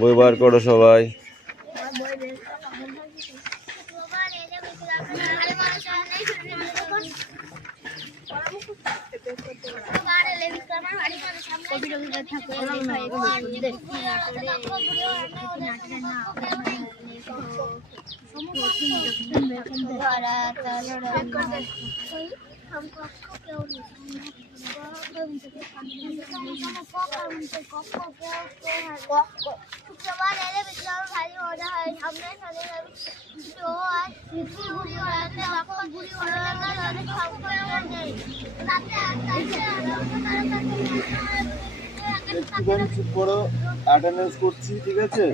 বই বার করো সবাই। একটুখানি চুপ করো, অ্যাটেন্ডেন্স করছি, ঠিক আছে?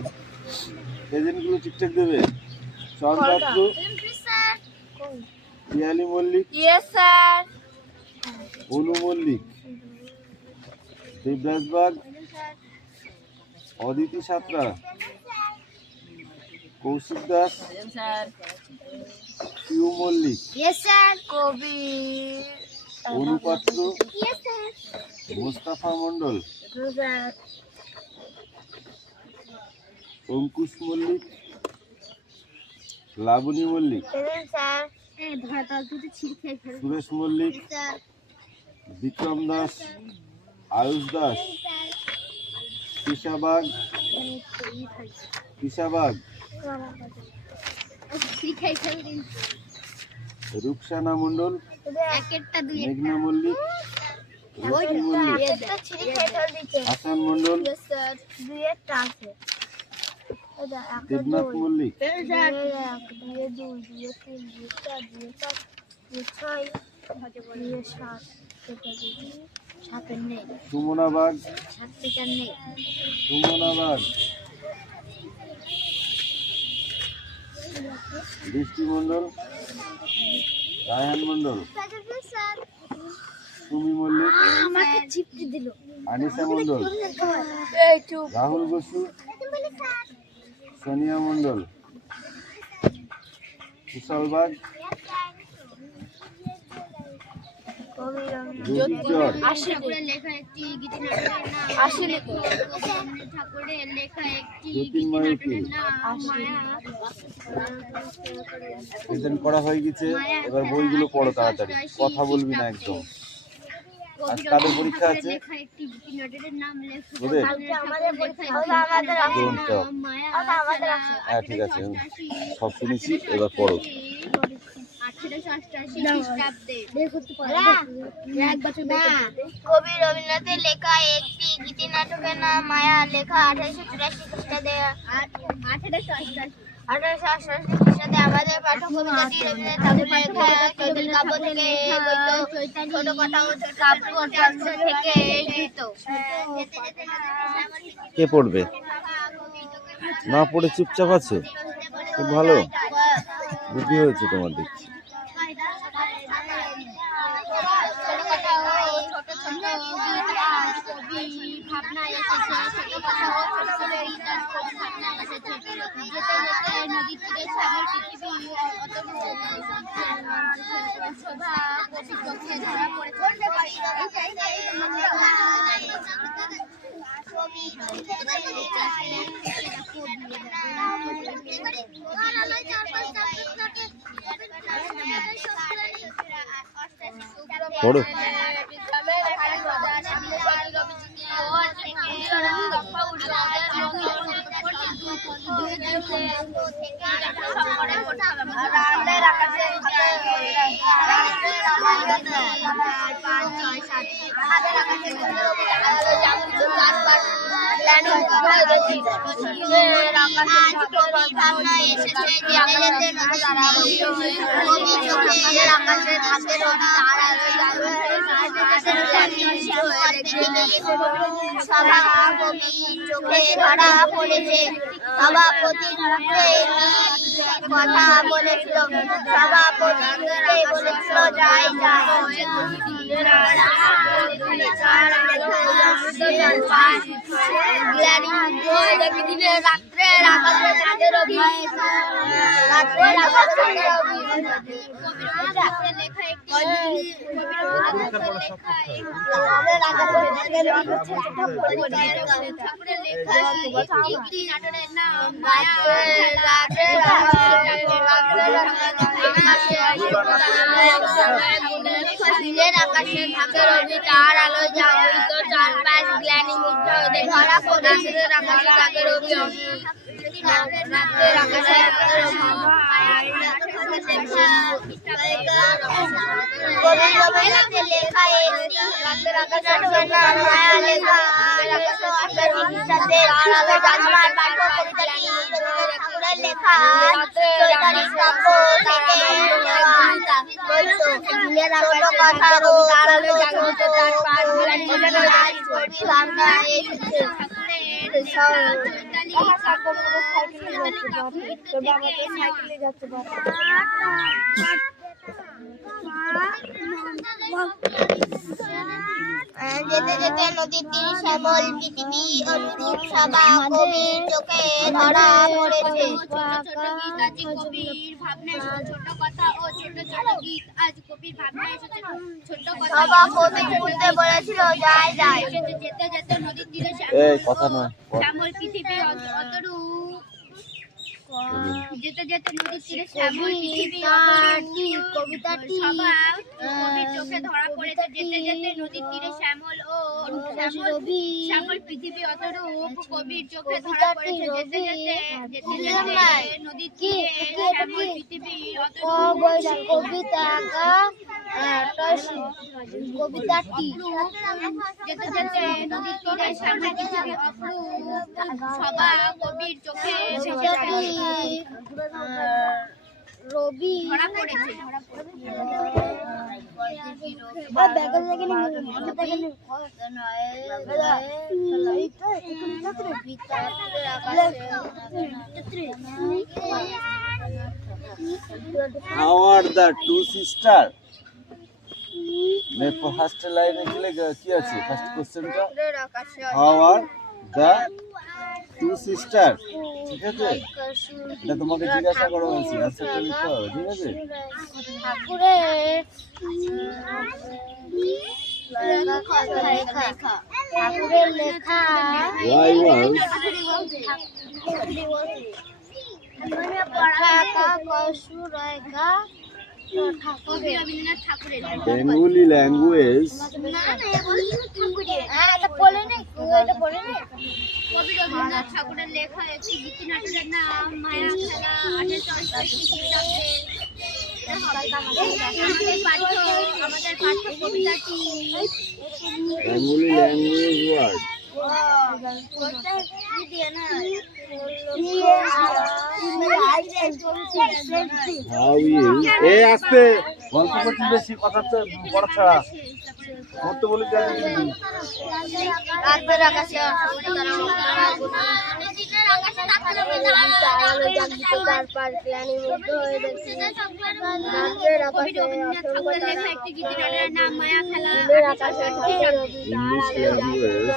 প্রেজেন্টগুলো ঠিকঠাক দেবে। শরণ পাত্র, পিয়ালি মল্লিক, অনু মল্লিক, দেবরাজ বাগ, অদিতি সাঁতরা, কৌশিক দাস, পিউ মল্লিক, অনু পাত্র, মোস্তাফা মন্ডল, অঙ্কুশ মল্লিক, লাবণী মল্লিক, সুরেশ মল্লিক, বিক্রম দাস, আয়ুষ দাস, কৃষাবাগ, রূপসানা মন্ডল, মেঘনা মল্লিক, রশ্মি মল্লিক, হাসান মন্ডল, দেবনাথ মল্লিক, সুমনা বাগ, বৃষ্টি মন্ডল, রায়হান মন্ডল, সুমি মল্লিক, আনিসা মন্ডল, রাহুল বসু, সোনিয়া মন্ডল, কুশল বাগ, প্রেজেন্ট করা হয়ে গেছে। এবার বইগুলো পড়ো তাড়াতাড়ি, কথা বলবি না একদম। আজ কাদের পরীক্ষা আছে? হ্যাঁ ঠিক আছে, সব শুনেছি, এবার পড়ো। কবি রবীন্দ্রনাথের লেখা একটি গীতি নাটকের নাম মায়া, লেখা 1884 খ্রিস্টাব্দে। 1888 খ্রিস্টাব্দে আমাদের পাঠ্য কবিতাটি রবীন্দ্রনাথ ঠাকুরের লেখা চৈতন্য কাব্য থেকে ছোট কথা ও কাব্য থেকে গৃহীত। কে পড়বে? না পড়ে চুপচাপ আছে, খুব ভালো বুদ্ধি হয়েছে তোমার, দেখছি। পড়ো। চোখে ধরা পড়েছে সভাপতির মুখে কথা বলেছিল সভাপতিকে বলেছিল যাই যাই রাত্রে দিনের আকাশে থাকে রবি তার আলো জাগরিত চারপাশ গ্লানি মুগ্ধ হতে ধরা পড়ে দিনের আকাশে থাকে রবি রাতের আকাশে থাকে রবি কবি রবীন্দ্রনাথের লেখা একটি রাতের আকাশে মায়া লেখা জানবার পাঠ্য কবিতাটি রবীন্দ্রনাথ ঠাকুরের লেখা চৈতালি কাব্য থেকে দিনের আকাশে কথা রবি আলো জাগরিত চারপাশ গ্লানি মুগ্ধ আজ কবি ভাবনা এসেছে যেতে যেতে নদীর তীর শ্যামল পৃথিবী অনুরূপ সভা কবির চোখে ধরা পড়েছে কবির ভাবনায় ছোট কথা ও ছোট ছোট গীত আজ কবির ভাবনায় ছোট কথা সভা কবি বলতে বলেছিল যাই যাই যেতে যেতে নদীর তীরে শ্যামল পৃথিবী অতরূপ যেতে যেতে নদীর তীরে শ্যামল পৃথিবী কবিতাটি কবির চোখে ধরা পড়েছে যেতে যেতে নদীর তীরে শ্যামল পৃথিবী অতরূপ কবির চোখে ধরা পড়েছে যেতে যেতে নদীর তীরে শ্যামল পৃথিবী অতরূপ কবিতাটি যেতে যেতে নদীর তীরে শ্যামল পৃথিবী অপরূপ সভা কবির চোখে রবি ধরা পড়েছে How are the two sisters? मैं फर्स्ट लाइन में चलेगा क्या আছে ফার্স্ট কোশ্চেনটা How are the two sisters? ঠিক আছে এটা তোমাকে জিজ্ঞাসা করা হয়েছে আনসারটা লিখতে হবে ঠিক আছে ঠাকুরের লেখা Why was Bengali language কবি রবীন্দ্রনাথ ঠাকুরের লেখা একটি গীতি নাটকের নাম মায়া খেলা 1888 আমাদের পাঠ্য কবিতাটি Bengali language word How is এই আস্তে গল্প করতে বেশি কথা তো বড় ছাড়া করতে বলি জানি রাতের আকাশে একটি গীতি নাটকের নাম মায়া খেলা English language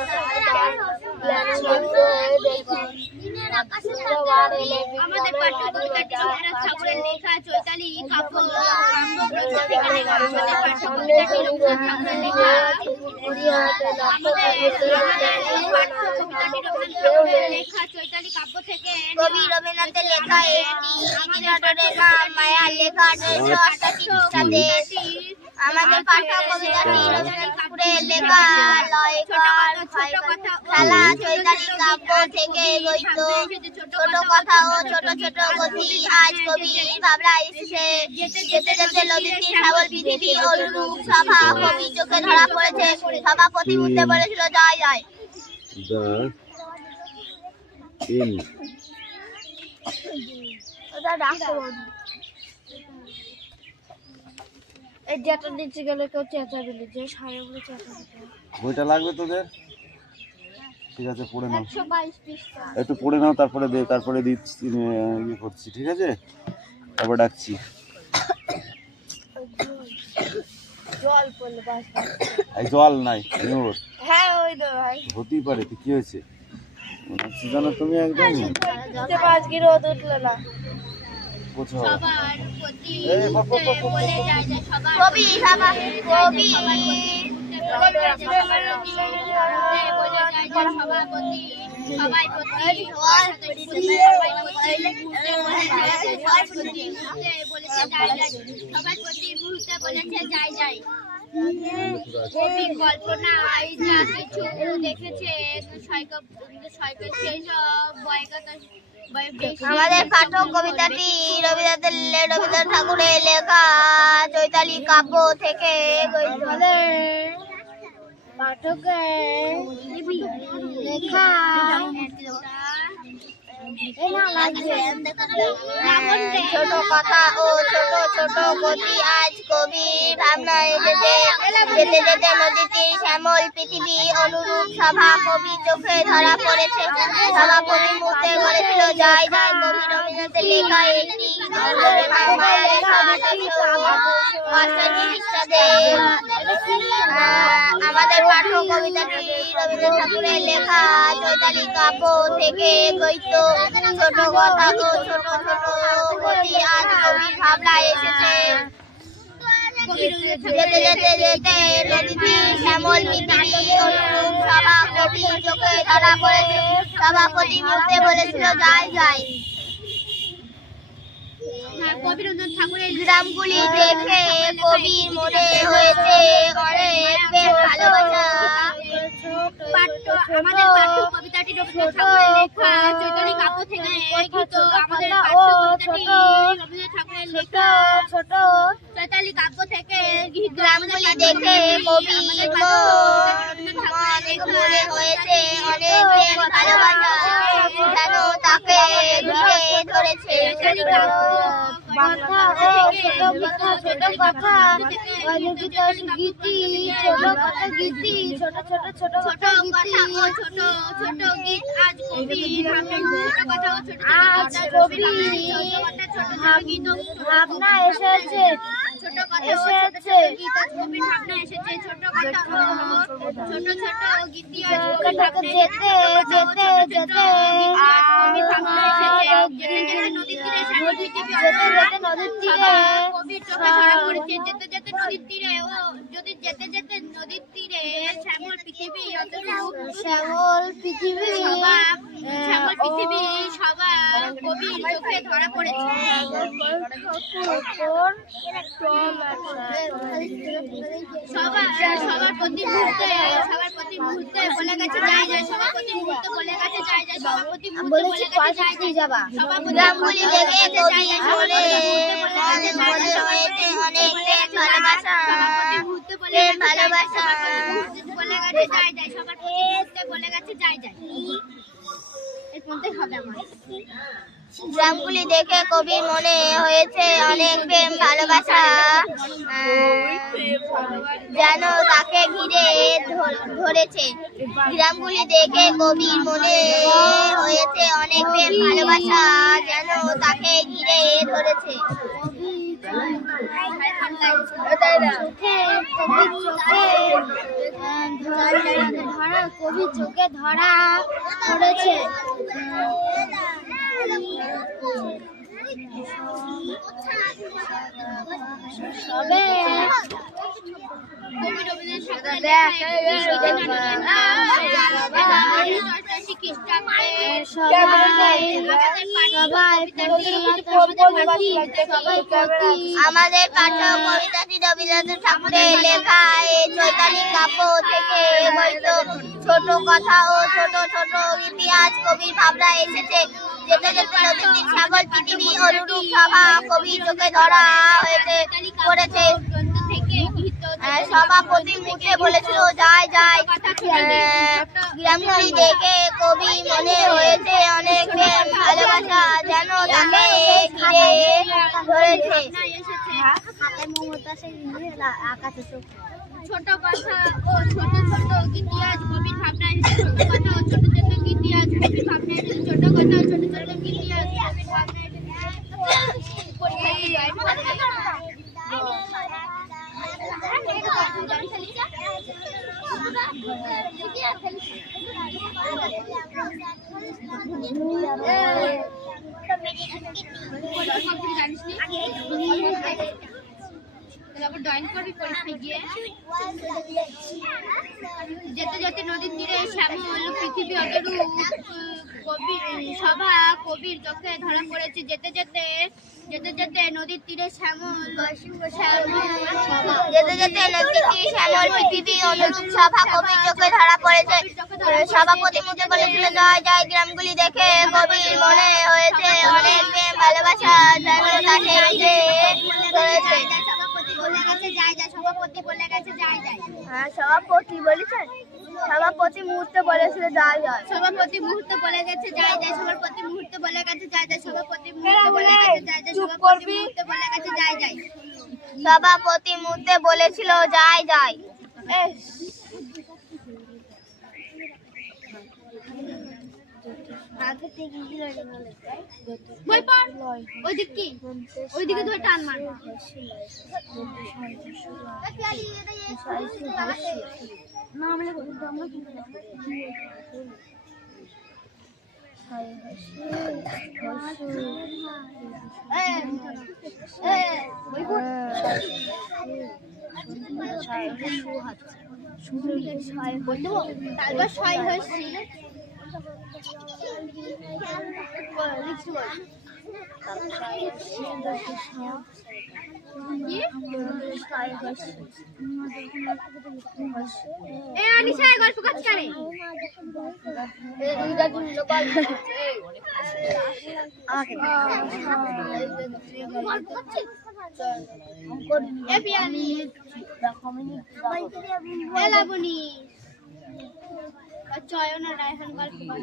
আমাদের পাঠ্য কবিতাটি রবীন্দ্রনাথ ঠাকুরের লেখা চৈতালি কাব্য আমাদের পাঠ্য কবিতাটি রবীন্দ্রনাথ ঠাকুরের লেখা চৈতালি কাব্য থেকে কবি রবীন্দ্রনাথের লেখা একটি গীতি নাটকের নাম মায়া লেখা 1888 খ্রিস্টাব্দে আমাদের পাঠ্য কবিতাটি রবীন্দ্রনাথ ঠাকুরের লেখা খেলা চৈতালি কাব্য থেকে গঠিত ছোট কথা ও ছোট ছোট গতি আজ কবির ভাবনা এসেছে যেতে যেতে নদীর তীর শ্যামল পৃথিবী অনুরূপ সভা কবি চোখে ধরা পড়েছে সভাপতি বলতে বলেছিল যাই যাই in এই যেটা নিচে গেলে কেউ চেঁচাবে যে সারাগুলো চেঁচাবে বইটা লাগবে তোদের ঠিক আছে পড়ে নাও 122 পৃষ্ঠা একটু পড়ে নাও তারপরে দিচ্ছি ইয়ে করছি ঠিক আছে তারপর ডাকছি। এই জল নাই নিউর। হ্যাঁ ওই তো ভাই হতেই পারে। তো কি হয়েছে জানো তুমি? একদম আজকে রোদ উঠলো না। কোথাও সবার প্রতি বলে যায় যে সবার কবি সবার কবি সবাই প্রতি মুহূর্তে বলেছে যাই যাই। কবি কল্পনায় যা কিছু দেখেছে সেই সব আমাদের পাঠক কবিতাটি রবীন্দ্রনাথ ঠাকুরের লেখা চৈতালি কাব্য থেকে পাঠকের লেখা ছোট কথা ও ছোট ছোট গতি আজ কবির ভাবনায় এসেছে। যেতে যেতে নদীটির শ্যামল পৃথিবী অনুরূপ সভা কবি চোখে ধরা পড়েছে। সভা কবি মুহূর্তে বলেছিল যাই যাই। কবি রবীন্দ্রনাথের লেখা একটি আমাদের পাঠক কবিতাটি রবীন্দ্রনাথ ঠাকুরের লেখা চৈতালি কাব্য থেকে গদ্য ছোট কথা ও ছোট ছোট গতি আজ কবির ভাবনায় এসেছে। যেতে যেতে যেতে নদীটি শ্যামল পৃথিবী অনুরূপ সভা কবি চোখে ধরা পড়েছে। সভাপতি মুহূর্তে বলেছিল যাই যাই। গ্রামগুলি দেখে কবির মনে হয়েছে অনেক ভালোবাসা। আমাদের পাঠ্য কবিতাটি রবীন্দ্রনাথ ঠাকুরের লেখা চৈতালি কাব্য থেকে গৃহীত। আমাদের পাঠ্য কবিতাটি রবীন্দ্রনাথ ঠাকুরের লেখা ছোট চৈতালি কাব্য থেকে গৃহীত। গ্রামগুলি দেখে কবির মনে হয়েছে অনেক ভালোবাসা যেন তাকে ঘিরে ধরেছে। ছোট কথা গীতি ছোট কথা গীতি ছোট ছোট ছোট ছোট কথা ও ছোট ছোট গীত আজ কবি আজ কবি ভাবনা এসেছে। ছোট কথা এসেছে কবির ভাবনা এসেছে। ছোট কথা ছোট ছোট গীতি আজ যেতে যেতে যেতে কবির ভাবনা এসেছে। যেতে যেতে নদীর তীরে যেতে যেতে নদীর তীরে কবির চোখে ধরা পড়েছে। যেতে যেতে নদীর তীরে ও যদি যেতে যেতে নদীর তীরে শ্যামল পৃথিবী শ্যামল পৃথিবী সবার কবির চোখে ধরা পড়েছে। সবার প্রতি মুহূর্তে বলে গেছে যাই যায়। সবার প্রতি মুহূর্তে বলে গেছে যাই যায়। সবার প্রতি মুহূর্তে বলে গেছে যাই যায়। গ্রামগুলি দেখে কবি মনে হয়েছে অনেক ভালোবাসা ভালোবাসা বলে গেছে যাই যায়। সবার প্রতি মুহূর্তে বলে গেছে যাই যায়। গ্রামগুলি দেখে কবি মনে হয়েছে অনেক প্রেম ভালোবাসা যেন তাকে ঘিরে ধরেছে। গ্রামগুলি দেখে কবির মনে হয়েছে অনেক প্রেম ভালোবাসা যেন তাকে ঘিরে ধরেছে। কবি চোখে ধরা পড়েছে। সবে আমাদের পাঠ্য কবিতাটি রবীন্দ্রনাথ ঠাকুরের লেখা এই চৈতালি কাব্য থেকে ছোট কথা ও ছোট ছোট ইতিহাস কবির ভাবনা এসেছে। যেতে যেতে নদীর শ্যামল পৃথিবী অনুরূপ সভা কবি চোখে ধরা হয়েছে করেছে। সভাপতি মুখে বলেছিল যাই যাই। গ্রামগুলি দেখে কবি মনে হয়েছে অনেক ভালোবাসা যেন তাকে ঘিরে ধরেছে। ছোট কথা ও ছোট ছোট গীতি আজ কবির ভাবনা এসেছে। ছোট কথা ও ছোট ছোট গীতি আজ কবির ভাবনা এসেছে। ছোট কথা ও ছোট ছোট গীতি আজ কবির ভাবনা এসেছে। যেতে যেতে নদীর তীরে শ্যামল পৃথিবী অতরূপ সভা কবির চোখে ধরা পড়েছে। যেতে যেতে নদীর তীরে শ্যামল পৃথিবী অনুরূপ সভা কবির চোখে ধরা পড়েছে। সভাপতি মুখে বলেছিল জয় জয়। গ্রামগুলি দেখে কবির মনে হয়েছে অনেক প্রেম ভালোবাসা যেন তাকে ঘিরে ধরেছে। সভাপতি মুহূর্তে বলেছিল জয় জয়। সভাপতি মুহূর্তে বলে গেছে জয় জয়। সভাপতি মুহূর্তে বলে গেছে জয় জয়। সভাপতি মুহূর্তে বলে গেছে জয় জয়। সভাপতি মুহূর্তে বলে গেছে জয় জয়। সভাপতি মুহূর্তে বলেছিল জয় জয়। ওইদিকে ধরে টান মার।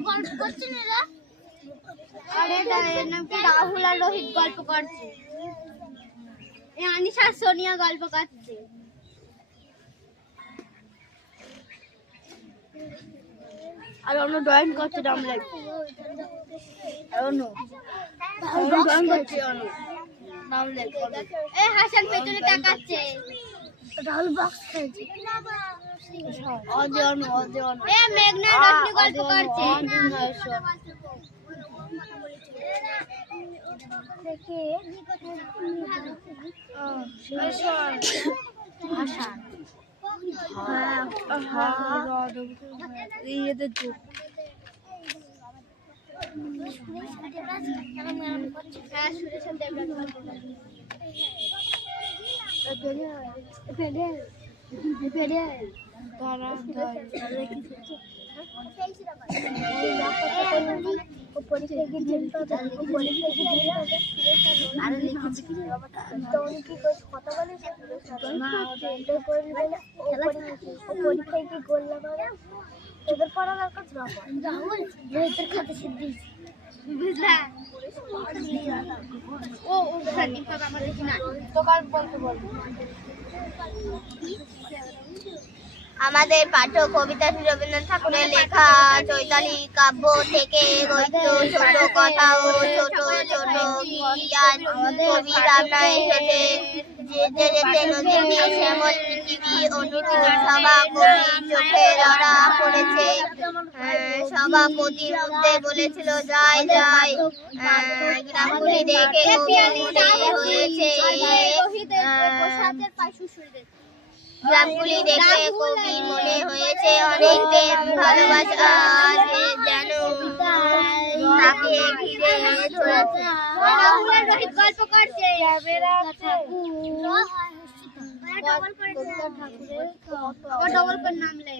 গল্প করছে রাহুল আর রোহিত গল্প করছে। আনিশা সোনিয়া গল্প করছে। আর অন্য ড্রয়িং করছে। হাসান পেছনে তাকাচ্ছে। রাহুল বক্স খেলছে। মেঘনা রশ্মি গল্প করছে। আমাদের পাঠ্য কবিতা রবীন্দ্রনাথ ঠাকুরের লেখা চৈতালি কাব্য থেকে গদ্য ছোট কথা ও ছোট ছোট কবি ভাবনা এসেছে। যেতে যেতে নদীর তীর শ্যামল পৃথিবী অনুরূপ সভা কবির চোখে ধরা পড়েছে। সভাপতি মুহূর্তে বলেছিল জয় জয়। গ্রামগুলি দেখে মনে হয়েছে গ্রামগুলি দেখে কবির মনে হয়েছে অনেক প্রেম ভালোবাসা যেন তাকে ঘিরে ধরেছে। রোহিত গল্প করছে। ডবল করে নাম লে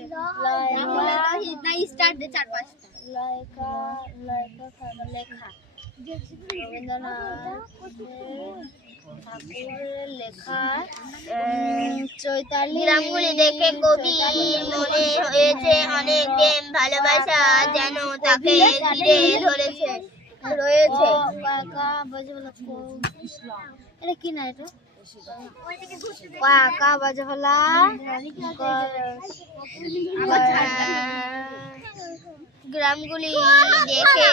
স্টার্ট দে 4-5টা লেখা লেখা চৈতালি। গ্রামগুলি দেখে কবির মনে হয়েছে অনেক প্রেম ভালোবাসা যেন তাকে ঘিরে ধরেছে রয়েছে। এটা কি না এটা গ্রামগুলি দেখে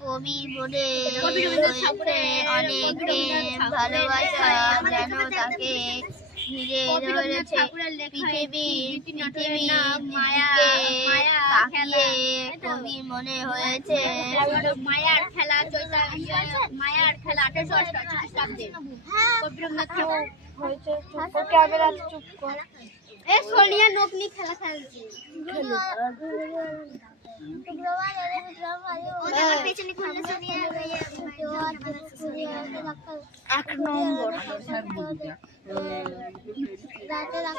কবি মনে হয়েছে অনেক প্রেম ভালোবাসা যেন তাকে ঘিরে ধরেছে পৃথিবীর দিকে তাকিয়ে কবি মনে হয়েছে মায়ার খেলা 1888 খ্রিস্টাব্দে কবি রবীন্দ্রনাথ ঠাকুর হয়েছে চুপ কর ক্যামেরা চুপ কর এ সোনিয়া নকনি খেলা খেলছে এক নম্বর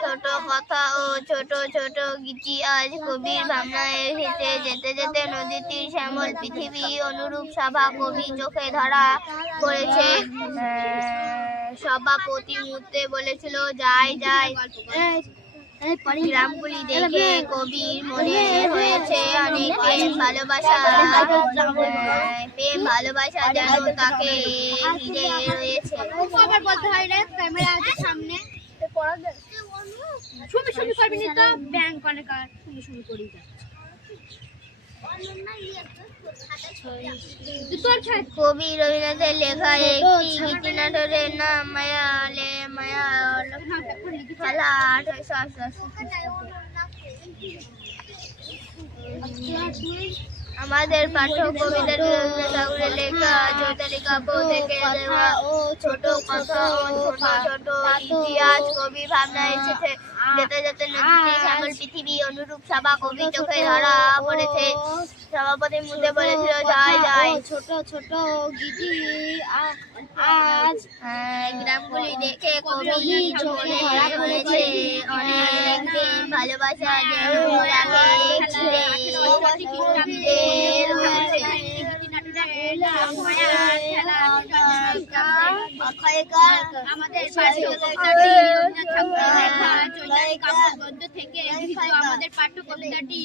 ছোট কথা ও ছোট ছোট গীতি আজ কবির ভাবনায় এসেছে যেতে যেতে নদীর তীর শ্যামল পৃথিবী অনুরূপ সভা কবি চোখে ধরা পড়েছে সভা প্রতি মুহূর্তে বলেছিল যাই যাই গ্রামগুলি দেখে কবির মনে হয়েছে অনেক প্রেম ভালোবাসা যেন তাকে ঘিরে রয়েছে আবার বলতে হয় রে ক্যামেরা আছে সামনে শুরু করবি না তো ব্যাংক অনেক শুরু করি কবি রবীন্দ্রনাথের লেখা একটি গীতিনাটকের নাম মায়া খেলা 1888 আমাদের পাঠ্য কবিতাটি রবীন্দ্রনাথ ঠাকুরের লেখা চৈতালি কাব্য থেকে দেওয়া ছোট কথা ও ছোট ছোট ইতিহাস কবি ভাবনায় এসেছে যেতে যেতে নদীতে শ্যামল পৃথিবী অনুরূপ সভা কবি চোখে ধরা পড়েছে সভাপতির মধ্যে বলেছিল যাই যাই ছোট ছোট গীতি আজ গ্রামগুলি দেখে কবি চোখে ধরা পড়েছে অনেক প্রেম ভালোবাসা যেন লাগে ঘিরে রয়েছে আমাদের পাঠ্য কবিতাটি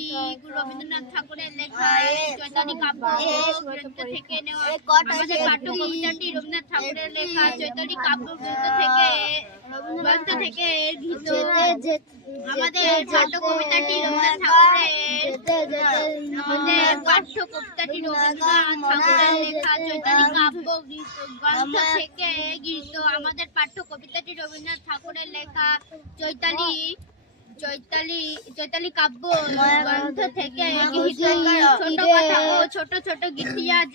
রবীন্দ্রনাথ ঠাকুরের লেখা চৈতালি কাব্য গ্রন্থ থেকে নেওয়া আমাদের পাঠ্য কবিতাটি রবীন্দ্রনাথ ঠাকুরের লেখা চৈতালি কাব্য গ্রন্থ থেকে আমাদের পাঠ্য কবিতাটি রবীন্দ্রনাথ ঠাকুরের লেখা চৈতালি কাব্য গ্রন্থ থেকে গৃহীত আমাদের পাঠ্য কবিতাটি রবীন্দ্রনাথ ঠাকুরের লেখা চৈতালি কাব্য গ্রন্থ থেকে গৃহীত ছোট কথা ও ছোট ছোট গীতি আজ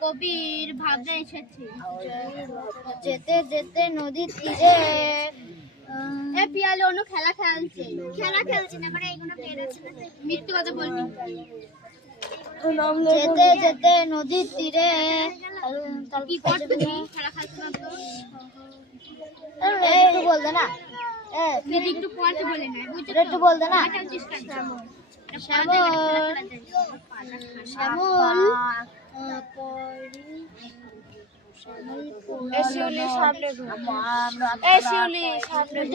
কবির ভাবনায় এসেছে যেতে যেতে নদীর তীরে এ পিয়ালে অন্য খেলা খেলছে না মানে এইগুলো বেরোচ্ছে না মৃত্যু কথা বলবি যেতে যেতে নদীর তীরে কি করতে খেলা খেলছে না তো একটু বলতে না দিদি একটু পড়তে বলে না বুঝছো একটু বলতে না শ্যামল এসিউলি সামনে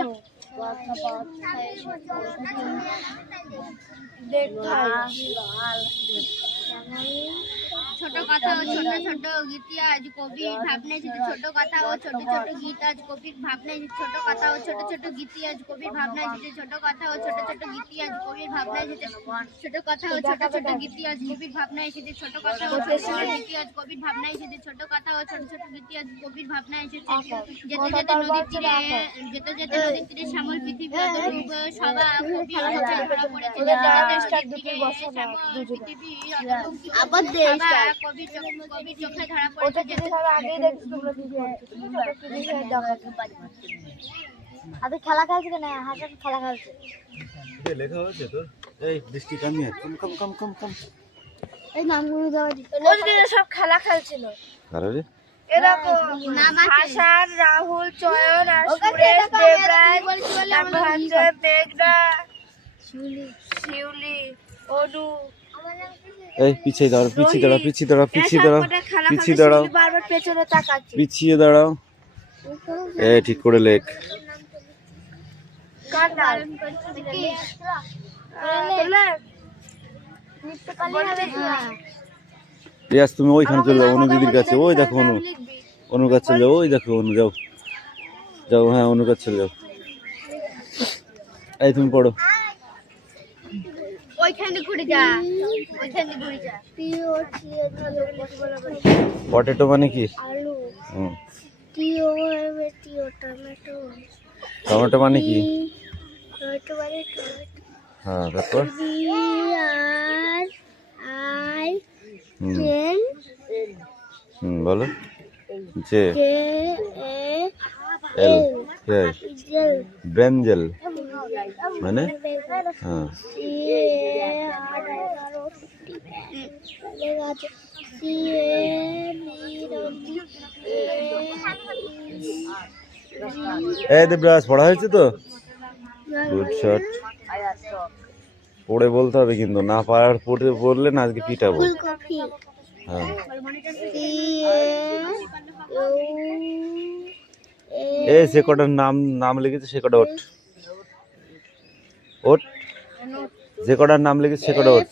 ছোট কথা ও ছোট ছোট গীতি আজ কবির ভাবনায় এসেছে ছোট কথা ও ছোট ছোট গীত আজ কবির ভাবনায় ছোট কথা ও ছোট ছোট গীতি আজ কবির ভাবনায় এসেছে ছোট কথা ও ছোট ছোট গীতি আজ কবির ভাবনায় এসেছে ছোট কথা ও ছোট ছোট গীতি আজ কবির ভাবনায় এসেছে ছোট কথা ও ছোট ছোট গীতি আজ কবির ভাবনায় এসেছে ছোট কথা ও ছোট ছোট গীতি আজ কবির ভাবনায় এসেছে যেতে যেতে নদীর তীরে শ্যামল পৃথিবী অনুরূপ সভা কবি চোখে ধরা পড়েছে যেতে যেতে পৃথিবী আবার কবি চোখে ধরা পড়েছে আগে খেলা খেলছে কেন হাসান খেলা খেলছে লেখা হয়েছে তোর এই বৃষ্টি কামিয়ে কম এই নামগুলো দেওয়া সব খেলা খেলছিল আরে এরকম হাসান রাহুল চয়ন আর সুরেশ দেবরাজ তারপর হচ্ছে মেঘনা শিউলি অনু এই পিছিয়ে দাঁড়াও বারবার পেছনে তাকাচ্ছি পিছিয়ে দাঁড়াও এই ঠিক করে লেখ কার নাম রিয়াজ তুমি ওইখানে চলে যাও অনু দিদির কাছে ওই দেখো অনুর কাছে চলে যাও ওই দেখো অনু যাও হ্যাঁ অনুর কাছে চলে যাও এই তুমি পড়ো ওইখানে ঘুরে যা পটেটো মানে কি আলু টিও টিও টমেটো টমেটো মানে কি? টমেটো মানে টমেটো হ্যাঁ, তারপর আর আই হুম এন বলো। যে কে এ এল জেল ব্রেঞ্জেল মানে হ্যাঁ সি এ আর আর ও লেখা আছে সি এ এই দেবরাজ পড়া হয়েছে তো? Good shot. পড়ে বলতে হবে কিন্তু, না পারার পড়লে না আজকে পিটাবো। ফুলকপি হ্যাঁ সি এ এই সে কটার নাম লিখেছে সে কটা ওঠ ওঠ, যে কটার নাম লিখেছে সে কটা ওঠ।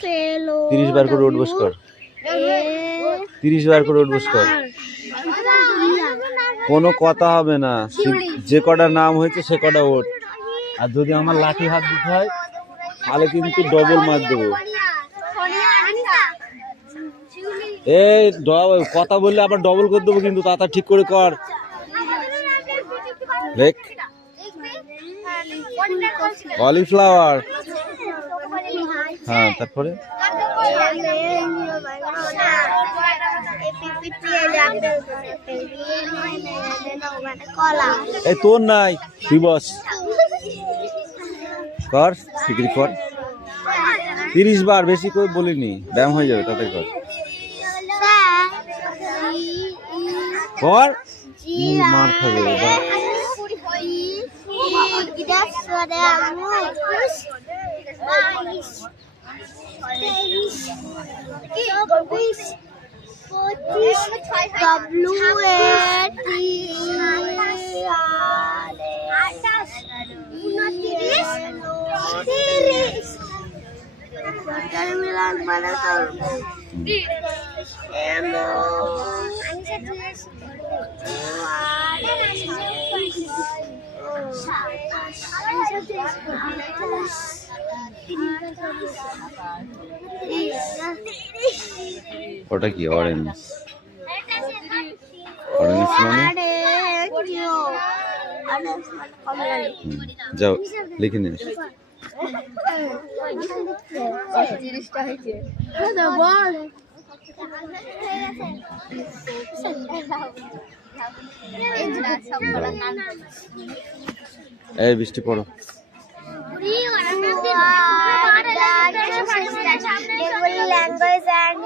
30 বার করে উঠ বস কর, 30 বার করে উঠ বস কর। কোনো কথা হবে না, যে কটা নাম হয়েছে সে কটা ওঠ। আর যদি আমার লাঠি হাত দিতে হয় তাহলে কিন্তু ডবল মার দেবো। এই কথা বললে আবার ডবল করে দেবো কিন্তু, তাড়াতাড়ি ঠিক করে কর। দেখ কলিফ্লাওয়ার। হ্যাঁ, তারপরে এই তোর নাই, তুই বস কর, ঠিকই কর। 30 বার, বেশি করে বলিনি, ব্যায়াম হয়ে যাবে, তাড়াতাড়ি কর কর। মার খাবে এবার। ওয়াটারমেলন মানে ওটা কি? অরেঞ্জ। অরেঞ্জ মানে যাও লিখে নিন। এই বৃষ্টি পড়ো। language and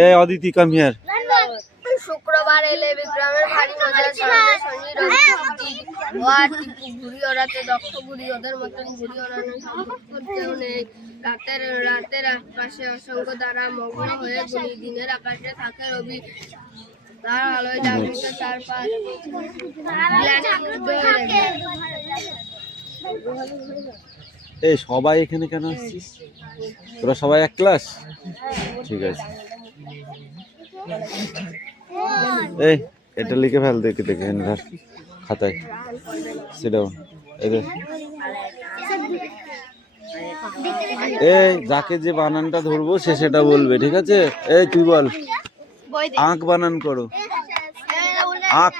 এ অদিতি কাম হিয়ার। শুক্রবার এলে বিক্রমের ভারী নজর শনি রবি ঘুড়ি ওড়াতে দক্ষ ঘুড়ি ওদের মতন ঘুড়ি ওড়ানো করতেও নেই। রাতের আকাশে অসংখ্য তারা মগ্ন হয়ে গুলি, দিনের আকাশে থাকে রবি, তার আলোয় জাগৃত চারপাশ এই সবাই এখানে কেন আসছিস? তোরা সবাই এক ক্লাস? ঠিক আছে, এই এটা লিখে ফেল, দেখে দেখে ধর খাতায়। সেটাও এই যাকে যে বানানটা ধরবো সে সেটা বলবে, ঠিক আছে? এই তুই বল, আঁক বানান করো, আঁক।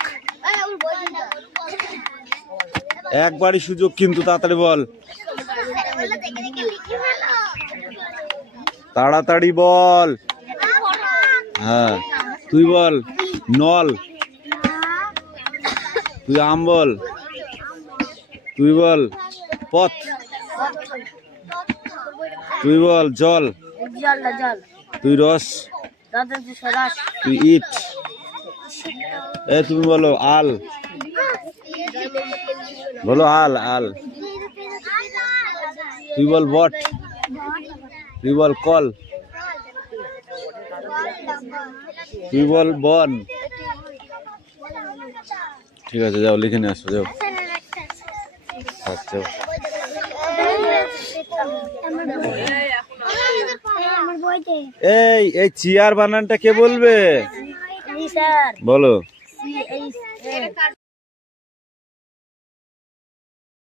একবারই সুযোগ কিন্তু, তাড়াতাড়ি বল, তাড়াতাড়ি বল। হ্যাঁ, তুই বল নল, তুই আম বল, তুই বল পথ, তুই বল জল, তুই রস, তুই ইট। এ তুমি বলো আল, বলো আল আল। তুই বল বট, তুই বল কল, তুই বল বন। ঠিক আছে, যাও লিখে নিয়ে আসো, যাও। আচ্ছা আমার বইতে এই চেয়ার বানানটা কে বলবে? স্যার বলো।